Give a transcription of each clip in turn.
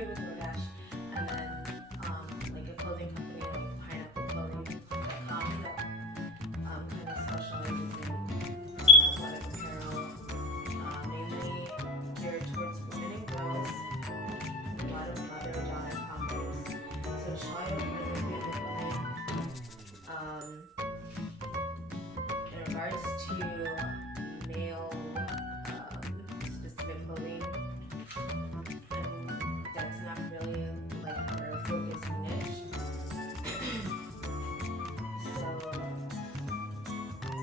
delivery with DoorDash, and then like a clothing company like pineapple.com that kind of specializes in athletic apparel, mainly geared towards women and girls, a lot of mother-daughter combos, so child-friendly family clothing. In regards to male specific clothing, that's not really like our focus niche. So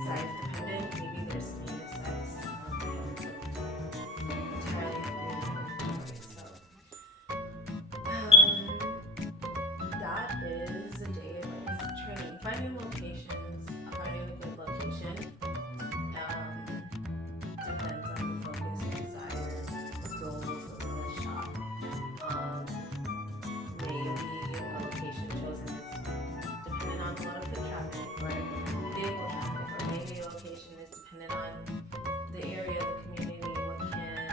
size dependent, maybe there's unisex, entirely inventory. So that is a day of training. Finding locations, finding a good location. Depends on the focus, your desires, the goals of the shop. Maybe a location chosen is dependent on a lot of foot traffic or vehicle traffic, or maybe a location is dependent on the area, the community, what can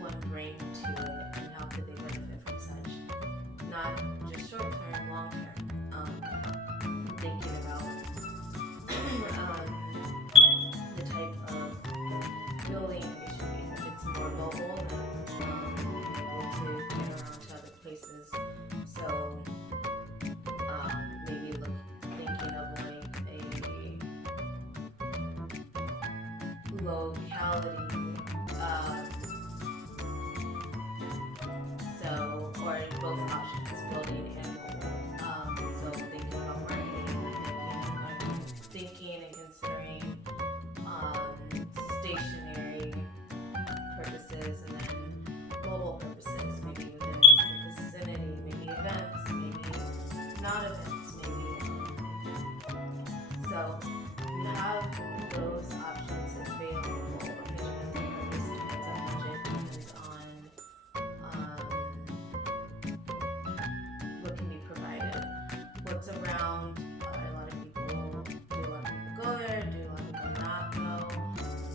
one bring to it, and how could they benefit from such. Not just short term, long term. Thinking about the type of building it should be. If it's more mobile, then able to get around to other places. So maybe thinking of like a locality. So or both options, building and mobile. So thinking about marketing, thinking and considering stationary purposes and then mobile purposes, maybe within just the vicinity, maybe events, maybe not events, maybe. So you have those options available. It depends on purpose, depends on budget, depends on what can be provided. What's around? A lot of people go there, do a lot of people not go,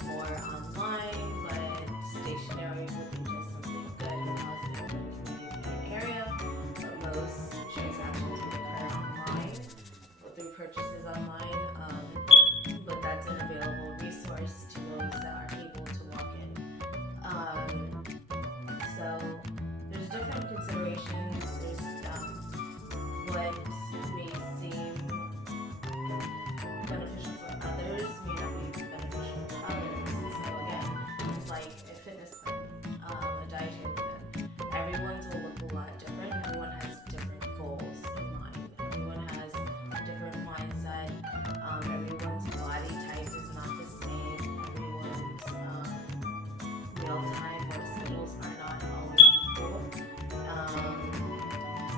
more online, but stationary would be just something good and positive for the community and area. But most transactions would occur online or through purchases online, but that's an available resource to those that are able to walk in. So there's different considerations. There's what may seem beneficial for others may not be beneficial for others. So again, it's like a fitness plan, a dietary plan. Everyone's will look a lot different. Everyone has different goals in mind. Everyone has a different mindset. Everyone's body type is not the same. Everyone's meal time or schedules are not always equal.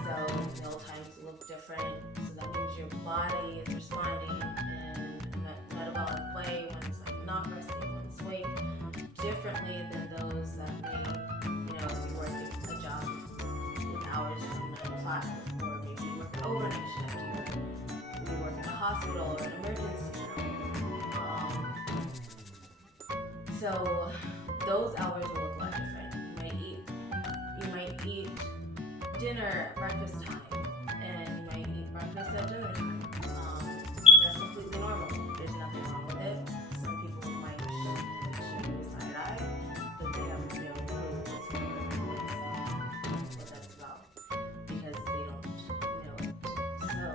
So meal times look different. So that means your body is responding in a metabolic way when it's like not resting, when it's awake, differently than those that may, be working a job with hours from 9 to 5, or maybe you work an overnight shift, you work in a hospital or an emergency room. So those hours will look a lot different. You might eat dinner at breakfast time, and you might eat breakfast at dinner time. That's completely normal. There's nothing wrong with it. Some people might show you a side eye, but they have no clue what that's about, because they don't know it. So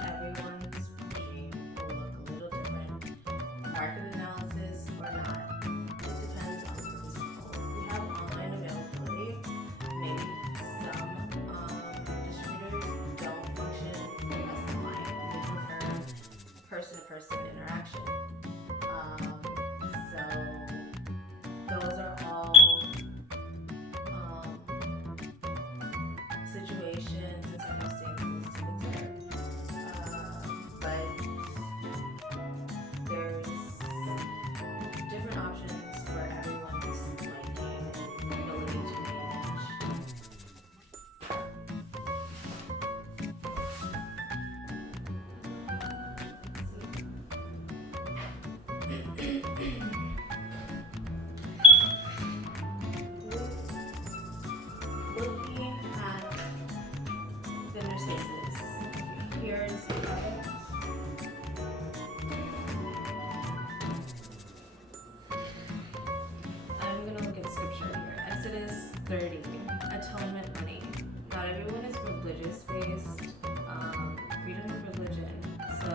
everyone's regime will look a little different. Market analysis or not, it depends on the physical. We have online availability. Maybe some distributors don't function the best online. They prefer looking at vendor spaces, here's the product. I'm gonna look at scripture here. Exodus 30, atonement money. Not everyone is religious based, freedom of religion. So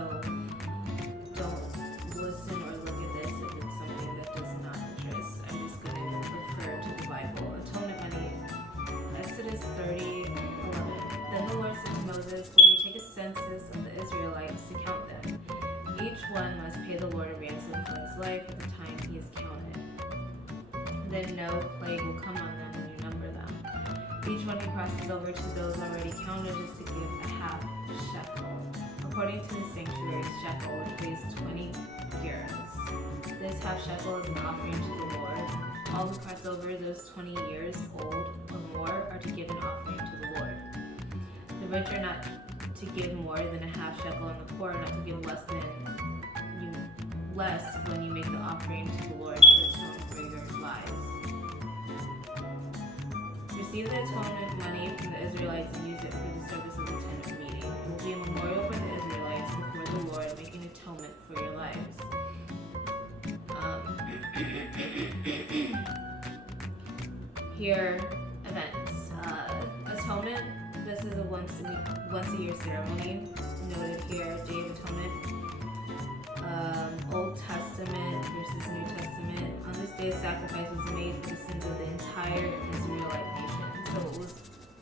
don't listen or look at this if it's something that does not interest. I'm just gonna refer to the Bible. Atonement money, Exodus 30:11. Then the Lord said to Moses, when you take a census of the Israelites to count them, each one must pay the Lord a ransom for his life at the time he is counted. Then no plague will come on them when you number them. Each one who crosses over to those already counted is to give a half shekel, according to the sanctuary's shekel, which weighs 20 gerahs. This half shekel is an offering to the Lord. All who cross over those 20 years old or more are to give an offering to the Lord. The rich are not to give more than a half shekel, and the poor are not to give less when you make the offering to the Lord to atone for your lives. Receive the atonement money from the Israelites and use it for the service of the tent of meeting. It will be a memorial for the Israelites before the Lord, making atonement for your lives. Here, events. Atonement. This is a once a year ceremony. Noted here, Day of Atonement. Old Testament versus New Testament. On this day, a sacrifice was made for the sins of the entire Israelite nation. So it was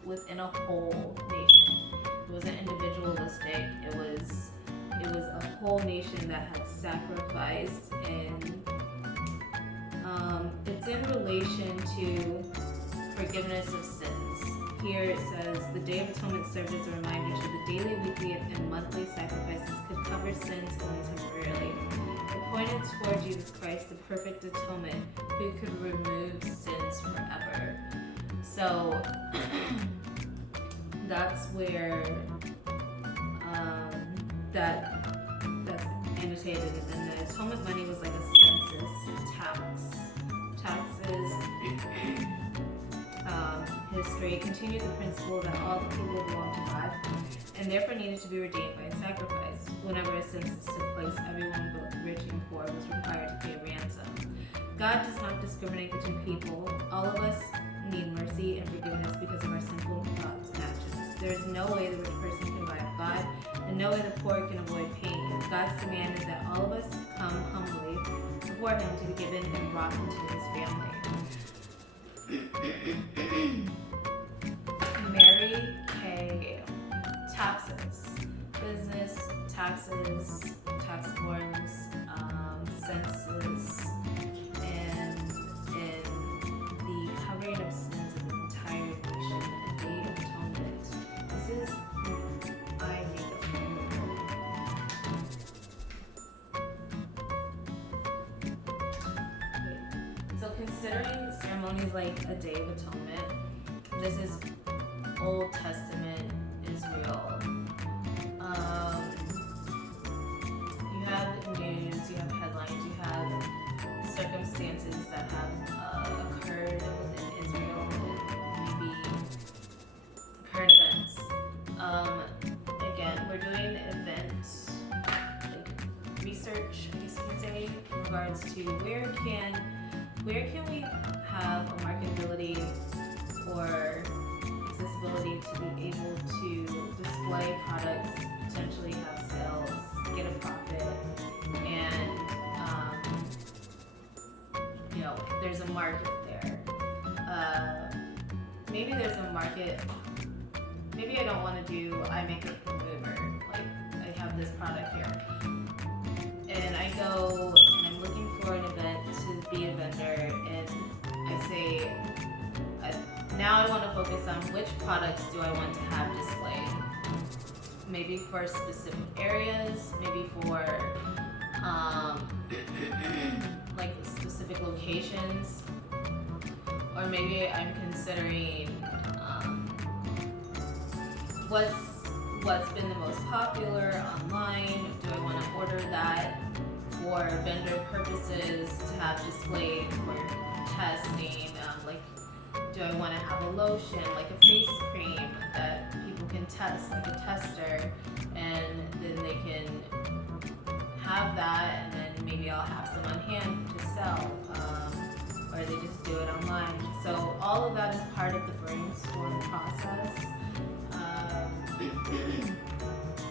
within a whole nation. It wasn't individualistic. It was a whole nation that had sacrificed, and it's in relation to forgiveness of sins. Here it says, the Day of Atonement served as a reminder to the daily, weekly, and monthly sacrifices could cover sins only temporarily. It pointed toward Jesus Christ, the perfect atonement, who could remove sins forever. So that's where that's annotated. And then the atonement money was like a census tax. Taxes. History continued the principle that all the people belonged to God and therefore needed to be redeemed by a sacrifice. Whenever a census took place, everyone, both rich and poor, was required to pay a ransom. God does not discriminate between people. All of us need mercy and forgiveness because of our sinful thoughts and actions. There is no way the rich person can buy up God, and no way the poor can avoid pain. God's command is that all of us come humbly before Him to be given and brought into His family. Mary K. Taxes. Business, taxes, tax forms, census, and in the covering of sins of the entire nation, a day of atonement. This is, I make a So considering ceremonies like a Day of Atonement, this is Old Testament Israel. You have news, you have headlines, you have circumstances that have occurred within Israel, maybe current events. Again, we're doing events, like research, I guess you could say, in regards to where can we have a marketability or accessibility to be able to display products, potentially have sales, get a profit, and there's a market there. Maybe there's a market. Maybe I don't want to do I make a remover. Like I have this product here, and I go and I'm looking for an event to be a vendor, and I say. Now I want to focus on which products do I want to have displayed. Maybe for specific areas, maybe for like specific locations, or maybe I'm considering what's been the most popular online. Do I want to order that for vendor purposes to have displayed for testing, like Do I want to have a lotion, like a face cream that people can test, like a tester, and then they can have that, and then maybe I'll have some on hand to sell, or they just do it online. So all of that is part of the brainstorm process.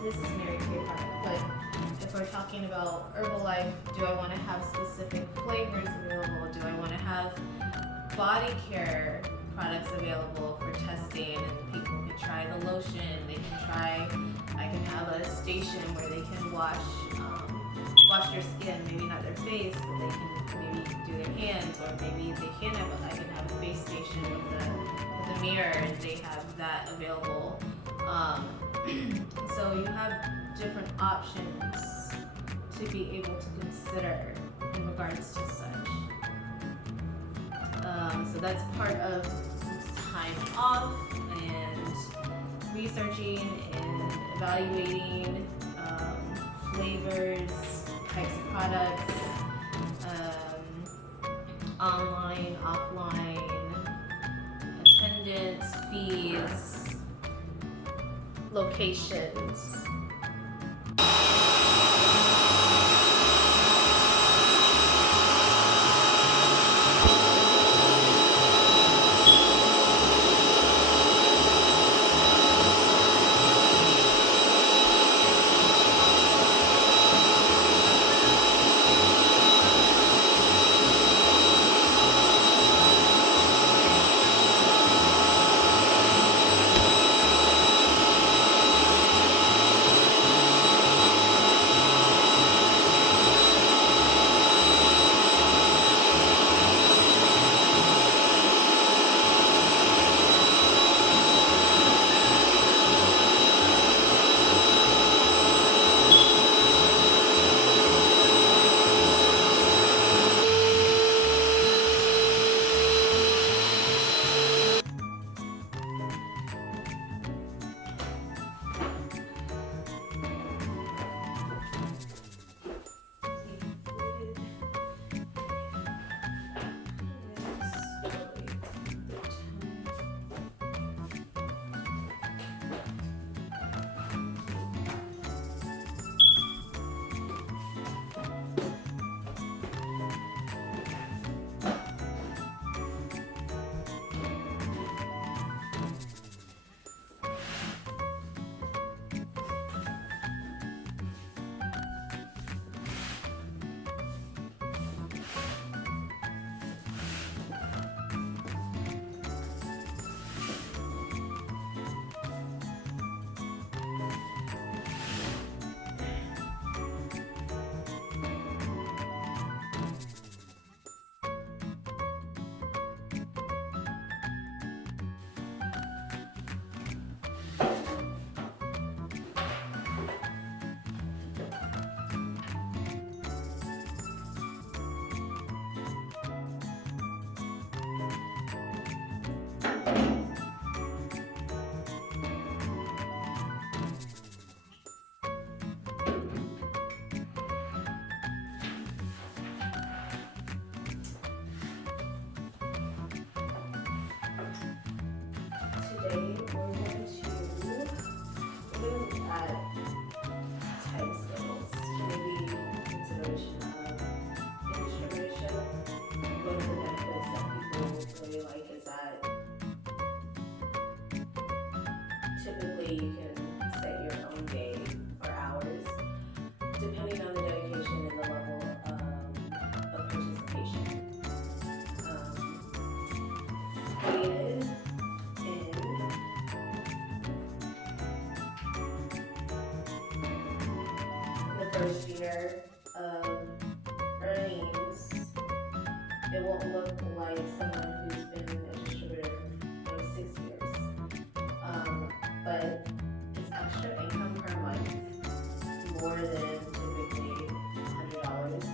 This is Mary Kay product, but if we're talking about Herbalife, do I want to have specific flavors available? Do I want to have body care products available for testing, and people can try the lotion, I can have a station where they can wash their skin, maybe not their face, but they can maybe do their hands, or maybe I can have a face station with a mirror, and they have that available. So you have different options to be able to consider in regards to such. So that's part of time off and researching and evaluating flavors, types of products, online, offline, attendance, fees, locations. Today we're going to look at time scales, maybe consideration of distribution. One of the benefits that people really like is that typically you can set your own day or hours depending on the dedication and the level of participation. Stated first year of earnings, it won't look like someone who's been a distributor for like 6 years. But it's extra income per month, more than typically $100,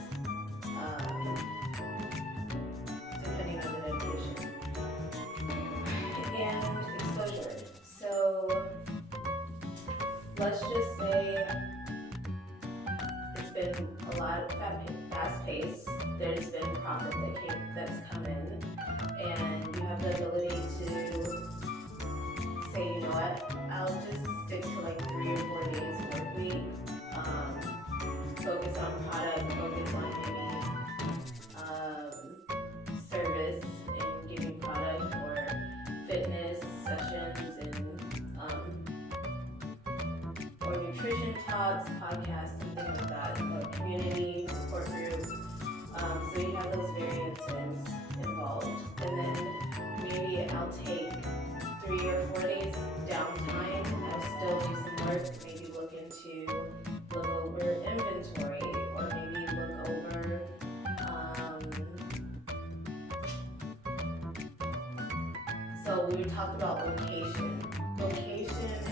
depending on the dedication and exposure. So let's just say been a lot of fast paced. There's been profit that's come in, and you have have the ability to say, you know what, I'll just stick to like 3 or 4 days work week. Focus on product, focus on maybe service and giving product or fitness sessions and or nutrition talks, podcasts, something like that, a community support group. So you have those various things involved. And then maybe I'll take 3 or 4 days downtime. I'll still do some work, maybe look over inventory, or maybe look over so we talked about location in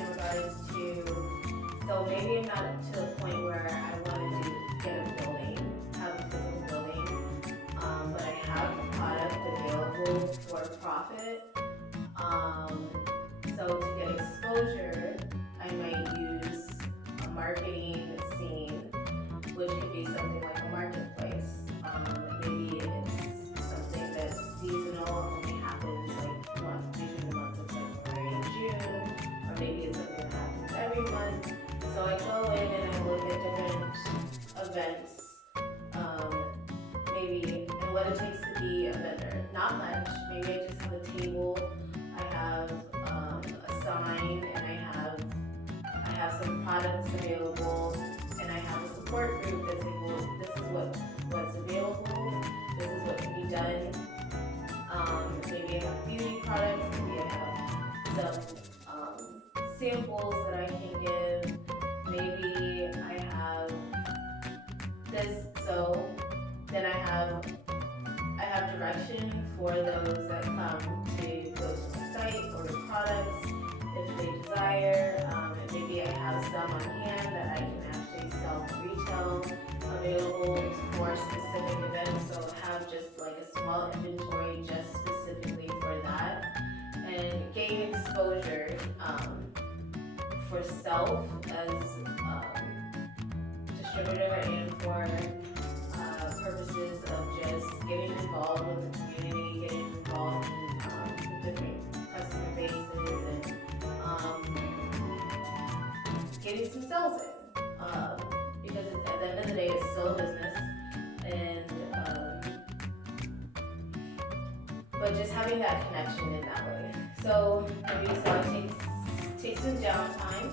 regards to, so maybe I'm not to the point where I want to get a building, have a physical building, but I have product available for profit. So to get exposure, I might use a marketing scene, which could be something like a marketplace. Maybe it's something that's seasonal, only happens like usually the months of February and June, or maybe it's something that happens every month. So I go in and I look at different events, maybe, and what it takes to be a vendor. Not much. Maybe I just have a table, I have a sign, and I have some products available, and I have a support group that's saying, well, this is what's available, this is what can be done. Maybe I have beauty products, maybe I have some samples that I can give, maybe I have this, so then I have direction for those that come to go to my site, order products if they desire, and maybe I have some on hand that I can actually sell for retail, available for specific events, so have just like a small inventory just specifically for that, and gain exposure for self as distributor and for purposes of just getting involved with the community, getting involved in different customer bases, and getting some sales in. Because at the end of the day, it's still a business, and but just having that connection in that way. So maybe I take some downtime.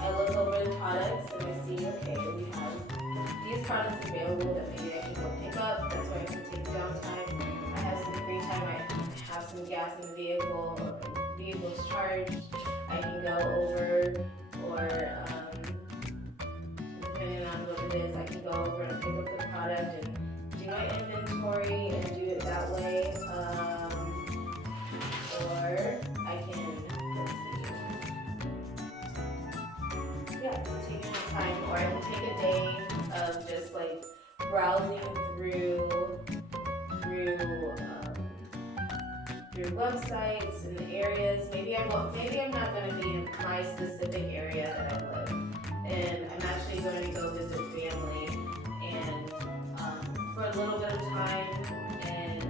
I look over the products and I see, okay, we have these products available that maybe I can go pick up. That's why I can take downtime. I have some free time. I have some gas in the vehicle, or vehicle's charged. I can go over, or depending on what it is, I can go over and pick up the product and do my inventory and do it that way. Or I can, take some time, or I can take a day of just like browsing through websites and areas. Maybe I'm not going to be in my specific area that I live, and I'm actually going to go visit family, and for a little bit of time, and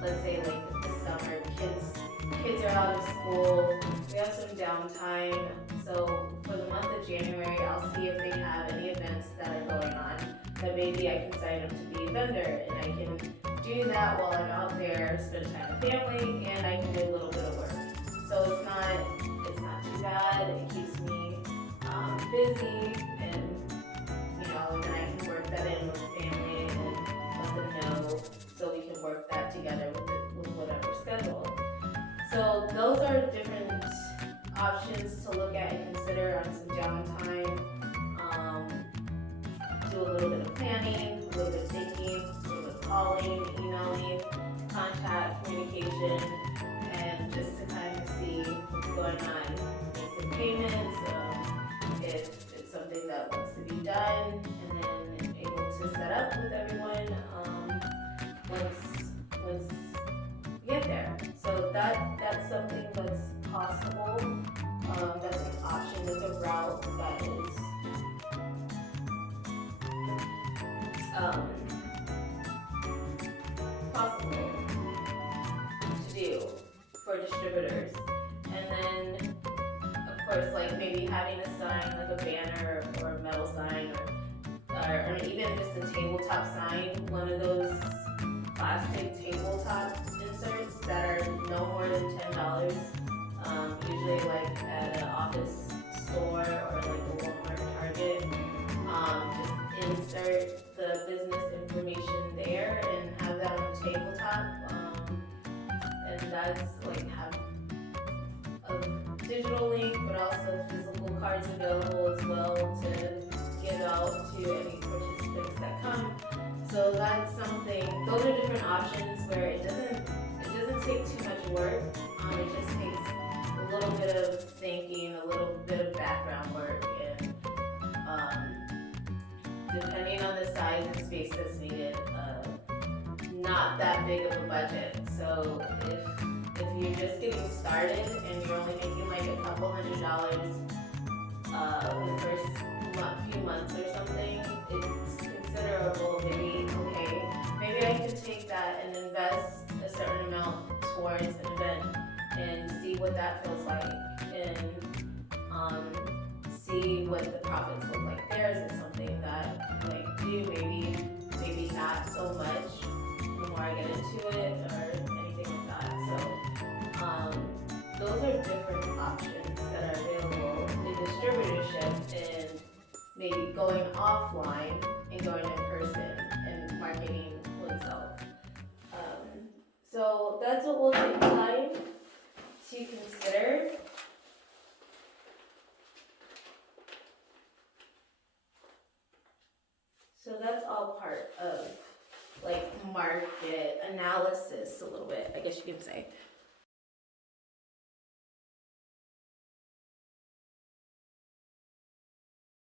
let's say like the summer, kids are out of school, we have some downtime, so for the month of January, I'll see if they have any events that are going on that maybe I can sign up to be a vendor, and I can do that while I'm out there, spend time with family, and I can do a little bit of work. So it's not too bad. It keeps me busy, and then I can work that in with the family and let them know, so we can work that together with whatever schedule. So those are different options to look at and consider on some downtime. Do a little bit of planning, a little bit of thinking, a little bit of calling, emailing, contact, communication, and just to kind of see what's going on. Make some payments, if it's something that wants to be done, and then able to set up with everyone once we get there. So that's something that's possible. That's an option. That's a route that is possible to do. for distributors. And then, of course, like maybe having a sign, like a banner or a metal sign, or even just a tabletop sign, one of those plastic tabletop inserts that are no more than $10, usually like at an office store or like a Walmart or Target. Just insert the business information there and have that on the tabletop. And that's like have a digital link, but also physical cards available as well to give out to any participants that come. So that's something. Those are different options where it doesn't take too much work. It just takes a little bit of thinking, a little bit of background work, and depending on the size and space that's needed, not that big of a budget. So if you're just getting started and you're only making like a couple $100 in the first few months or something, it's considerable. Maybe I could take that and invest a certain amount towards an event and see what that feels like, and see what the profits look like there. Is it something that I like do? Maybe not so much the more I get into it or anything like that. So those are different options that are available. The distributorship and maybe going offline and going in person and marketing oneself. So that's what we'll take time to consider. So that's all part of like market analysis a little bit, I guess you could say.